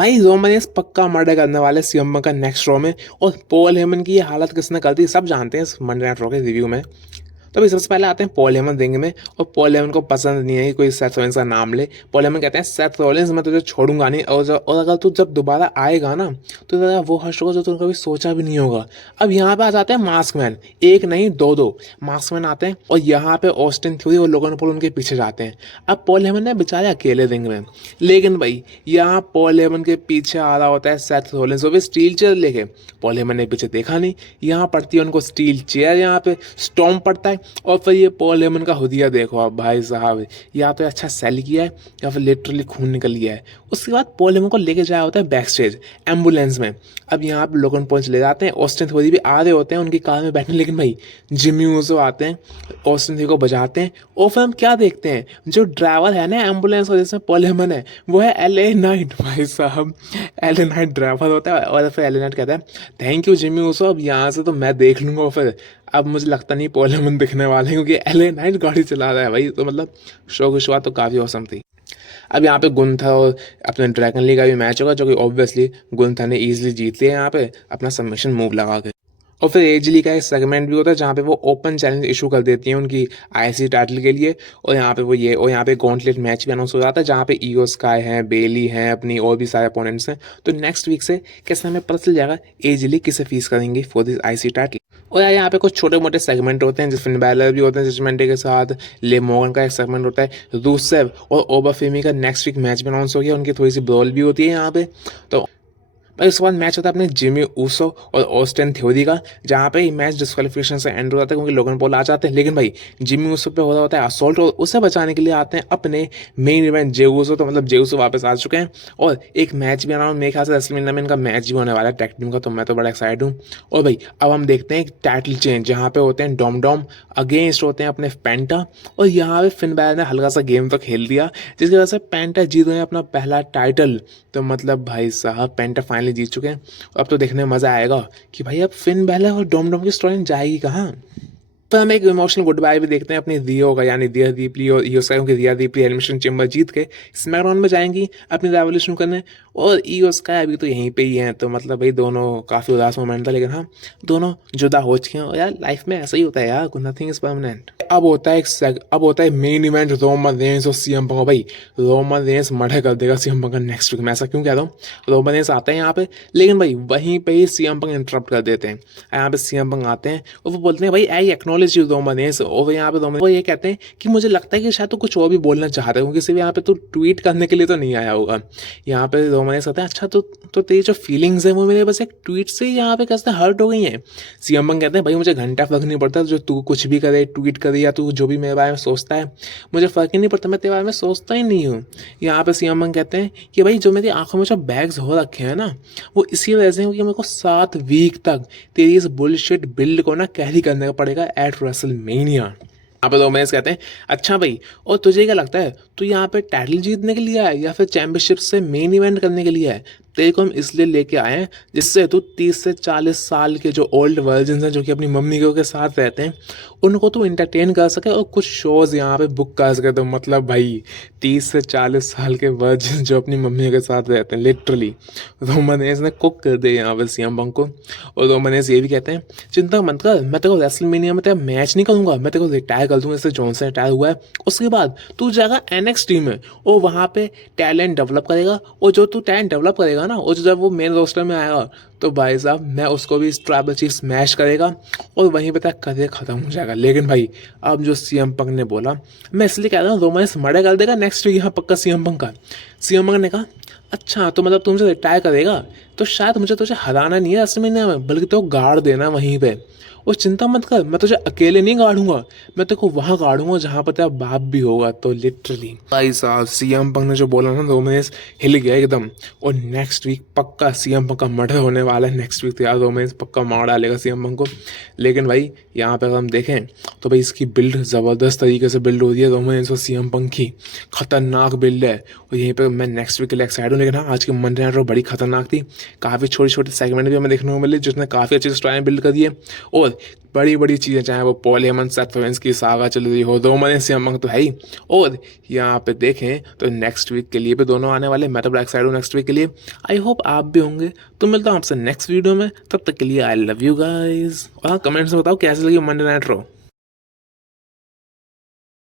भाई रोमन पक्का मर्डर करने वाले सीएम का नेक्स्ट रॉ में। और पॉल हेमन की ये हालत किसने कर दी सब जानते हैं इस मंडे नाइट रॉ के रिव्यू में। तो अभी सबसे पहले आते हैं पॉल हेमन रिंग में। और पॉल हेमन को पसंद नहीं है कि कोई सेथ रॉलिंस का नाम ले। पॉल हेमन कहते हैं सेथ रॉलिंस मैं तुझे छोड़ूंगा नहीं, और अगर तू जब दोबारा आएगा ना तो तेरा वो हर्ष होगा जो तूने कभी सोचा भी नहीं होगा। अब यहाँ पे आ जाते हैं मास्क मैन, एक नहीं दो दो मास्क मैन आते हैं और यहाँ पे ऑस्टिन थ्योरी और लोगन पॉल उनके पीछे जाते हैं। अब पॉल हेमन ने बेचारे अकेले रिंग में, लेकिन भाई यहाँ पॉल हेमन के पीछे आ रहा होता है सेथ रॉलिंस, वो भी स्टील चेयर लेके। पॉल हेमन ने पीछे देखा नहीं, यहाँ पड़ती है उनको स्टील चेयर, यहाँ पे स्टॉर्म पड़ता है। और फिर ये पॉल हेमन का हुदिया देखो आप भाई साहब, या तो अच्छा सेल किया है या फिर लिटरली खून निकल गया है। उसके बाद पॉल हेमन को लेके जाया होता है बैक स्टेज एम्बुलेंस में। अब यहाँ पे लोगन पहुंच ले जाते हैं, ऑस्टिन थ्योरी भी आ रहे होते हैं उनकी कार में बैठने, लेकिन भाई जिमी ऊसो आते हैं, ऑस्टिन थ्योरी को बजाते हैं। और फिर हम क्या देखते हैं, जो ड्राइवर है ना एम्बुलेंस का जिसमें पॉल हेमन है वो है एल.ए. नाइट। भाई साहब एल.ए. नाइट ड्राइवर होता है और फिर एल.ए. नाइट कहता है थैंक यू जिमी ऊसो, अब यहाँ से तो मैं देख लूंगा। फिर अब मुझे लगता नहीं पॉल हेमन दिखने वाले हैं, क्योंकि एल.ए. नाइट गाड़ी चला रहा है भाई। तो मतलब शो की शुरुआत तो काफ़ी औसम थी। अब यहाँ पे गुंथा और अपने ड्रैगन लीग का भी मैच होगा, जो कि ऑब्वियसली गुंथा ने ईजिली जीत लिया यहाँ पे अपना सबमिशन मूव लगा के। और फिर एजली का एक सेगमेंट भी होता है जहाँ पे वो ओपन चैलेंज इशू कर देती हैं उनकी आईसी टाइटल के लिए। और यहाँ पे वो ये और यहाँ पे गॉन्टलेट मैच भी अनाउंस हो जाता है जहाँ पे ईओ स्काई हैं, बेली हैं, अपनी और भी सारे अपोनेंट्स हैं। तो नेक्स्ट वीक से कैसे हमें पता चल जाएगा एजली किसे फीस करेंगी फॉर दिस आईसी टाइटल। और यार यहाँ पे कुछ छोटे मोटे सेगमेंट होते हैं, जिसमें बैलर भी होते हैं जजमेंट के साथ, ले मोगन का एक सेगमेंट होता है, रूसेव और ओबाफेमी का नेक्स्ट वीक मैच भी अनाउंस हो गया, उनकी थोड़ी सी ब्रॉल भी होती है यहाँ पे। तो भाई उसके बाद मैच होता है अपने जिमी ऊसो और ऑस्टिन थ्योरी का, जहाँ पे मैच डिस्क्वालिफिकेशन से एंड हो जाता है क्योंकि लोगन पॉल आ जाते हैं। लेकिन भाई जिमी ऊसो पे हो रहा होता है असॉल्ट और उसे बचाने के लिए आते हैं अपने मेन इवेंट जे ऊसो। तो मतलब जे ऊसो वापस आ चुके हैं और एक मैच भी अनाउंस, मेरे ख्याल से रेसलमेनिया में इनका मैच भी होने वाला है टैग टीम का, तो मैं तो बड़ा एक्साइटेड हूँ। और भाई अब हम देखते हैं एक टाइटल चेंज, जहाँ पे होते हैं डॉम डॉम अगेंस्ट होते हैं अपने पेंटा। और यहाँ पे फिन बैलर ने हल्का सा गेम तो खेल दिया जिसकी वजह से पेंटा जीत गए अपना पहला टाइटल। तो मतलब भाई साहब पेंटा फाइनली जीत चुके हैं। अब तो देखने में मजा आएगा कि भाई अब फिन बैलर और डोम डोम की स्टोरी जाएगी कहाँ। पर हम एक इमोशनल गुड बाय भी देखते हैं अपनी रियो का, यानी दिया दीपली और ईओ स्काई, क्योंकि दिया दीपली एलिमिनेशन चेंबर जीत के स्मैकडाउन में जाएंगी अपनी रेवोल्यूशन करने। और ईओ स्काई अभी तो यहीं पे ही हैं, तो मतलब भाई दोनों काफ़ी उदास मोमेंट था, लेकिन हाँ दोनों जुदा हो चुके हैं। और यार लाइफ में ऐसा ही होता है यार, नथिंग इज परमानेंट। अब होता है मेन इवेंट रोमन रेंस और सीएम पंग। भाई रोमन रेंस मर्डर कर देगा सीएम पंग का नेक्स्ट वीक में, ऐसा क्यों कह रहा हूँ। रोमन रेंस आते हैं यहाँ पे, लेकिन भाई वहीं पे ही सीएम पंग इंटरप्ट कर देते हैं। यहाँ पे सीएम पंग आते हैं और वो बोलते हैं भाई I acknowledge you Roman Reigns. और यहाँ पे रोमन वो ये कहते हैं कि मुझे लगता है कि शायद तो कुछ और भी बोलना चाहता है, क्योंकि सिर्फ यहाँ पे तो ट्वीट करने के लिए तो नहीं आया होगा। यहाँ पे रोमन रेंस कहते हैं अच्छा तो तेरी जो फीलिंग्स है वो मेरे बस एक ट्वीट से ही यहाँ पे कैसे हर्ट हो गई हैं। सीएम पंग कहते हैं भाई मुझे घंटा फर्क नहीं पड़ता जो तू कुछ भी करे, ट्वीट करे या तू जो भी मेरे बारे में सोचता है, मुझे फ़र्क ही नहीं पड़ता, मैं तेरे बारे में सोचता ही नहीं हूँ। यहाँ पे सीएम पंग कहते हैं कि भाई जो मेरी आंखों में जो बैग्स हो रखे हैं ना वो इसी वजह से, क्योंकि मेरे को 7 वीक तक तेरी इस बुलशिट बिल्ड को ना कैरी करने का पड़ेगा एट रेसलमेनिया। यहाँ पे रोमेंस कहते हैं अच्छा भाई और तुझे क्या लगता है तू यहाँ पे टाइटल जीतने के लिए आया या फिर चैंपियनशिप से मेन इवेंट करने के लिए है। तेरे को हम इसलिए लेके आए हैं जिससे तू 30 से 40 साल के जो ओल्ड वर्जन हैं जो कि अपनी मम्मी के साथ रहते हैं उनको तू इंटरटेन कर सके और कुछ शोज़ यहाँ पे बुक कर सके। तो मतलब भाई 30 से 40 साल के वर्जन जो अपनी मम्मी के साथ रहते हैं लिटरली रोमन रेंस ने कुक कर दिया यहाँ पे सीएम पंक को। और रोमन रेंस ये भी कहते हैं चिंता मत कर, मैं तेरे को रेसलमेनिया में तेरा मैच नहीं करूँगा, मैं तेरे को रिटायर कर दूँगा जैसे जॉनसन रिटायर हुआ है। उसके बाद तू जाएगा NXT में और वहाँ पे टैलेंट डेवलप करेगा, और जो तू टैलेंट डेवलप करेगा ना और जब वो मेन रोस्टर में आएगा तो भाई साहब मैं उसको भी ट्राइबल चीफ स्मैश करेगा और वहीं पे तक करियर खत्म हो जाएगा। लेकिन भाई अब जो सीएम पंक ने बोला, मैं इसलिए कह रहा हूँ रोमांस मर्डर कर देगा नेक्स्ट वीक यहाँ पक्का सीएम पंक का। सीएम पंक ने कहा अच्छा तो मतलब तुमसे रिटायर करेगा तो शायद मुझे तुझे हराना नहीं है रेसलमेनिया में, बल्कि तो गाड़ देना वहीं पे। और चिंता मत कर, मैं तुझे अकेले नहीं गाड़ूंगा, मैं तेरे को वहाँ गाड़ूंगा जहाँ पर तेरा बाप भी होगा। तो लिटरली भाई साहब सीएम पंक ने जो बोला ना रोमेंस हिल गया एकदम। और नेक्स्ट वीक पक्का सीएम पंक का मर्डर होने वाला है। नेक्स्ट वीक तो यार रोमेंस पक्का मार डालेगा सीएम पंक को। लेकिन भाई यहाँ पे अगर हम देखें तो भाई इसकी बिल्ड ज़बरदस्त तरीके से बिल्ड हो रही है रोमेंस और सीएम पंक की, खतरनाक बिल्ड है। और यहीं पर मैं नेक्स्ट वीक के लिए एक्साइटेड हूँ। लेकिन हाँ आज की मंडे नाइट रॉ बड़ी खतरनाक थी। काफ़ी छोटी छोटी सेगमेंट भी हमें देखने को मिले जिसने काफ़ी अच्छी स्टोरी बिल्ड कर दी है। और बड़ी बड़ी चीज़ें, चाहे वो पॉल हेमन सेथ रोलिंस की सागा चल रही हो, रोमन सीएम पंक तो है ही। और यहाँ पे देखें तो नेक्स्ट वीक के लिए भी दोनों आने वाले, मैं तो ब्लैक साइड हूँ नेक्स्ट वीक के लिए। आई होप आप भी होंगे। तो मिलता हूँ आपसे नेक्स्ट वीडियो में, तब तक के लिए आई लव यू गाइज। और हाँ, कमेंट्स में बताओ कैसे लगी मंडे नाइट रॉ।